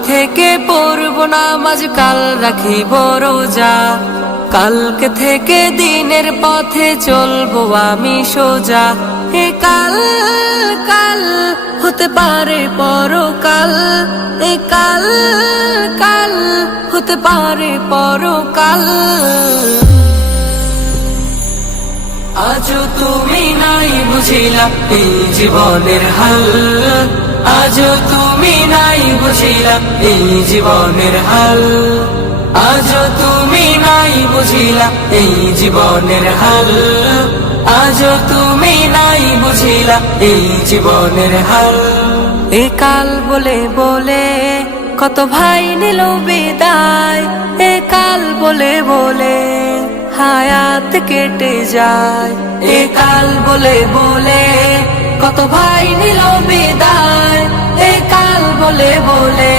থেকে পড়ব নামাজ, কাল রাখিব রোজা। কালকে থেকে দিনের পথে চলবো আমি সোজা। এ কাল কাল হতে পারে পরকাল, এ কাল কাল হতে পারে পরকাল। আজও তুমি নাই বুঝিলা এই জীবনের হাল, আজও তুমি নাই বুঝিলা এই জীবনের হাল, আজও তুমি নাই বুঝিলা এই জীবনের হাল, আজও তুমি নাই বুঝিলা এই জীবনের হাল। এ কাল বলে বলে কত ভাই নিল বিদায়, এ কাল বলে বলে হায়াত কেটে যায়। এ কাল বলে বলে কত ভাই নিল বিদায়, এ কাল বলে বলে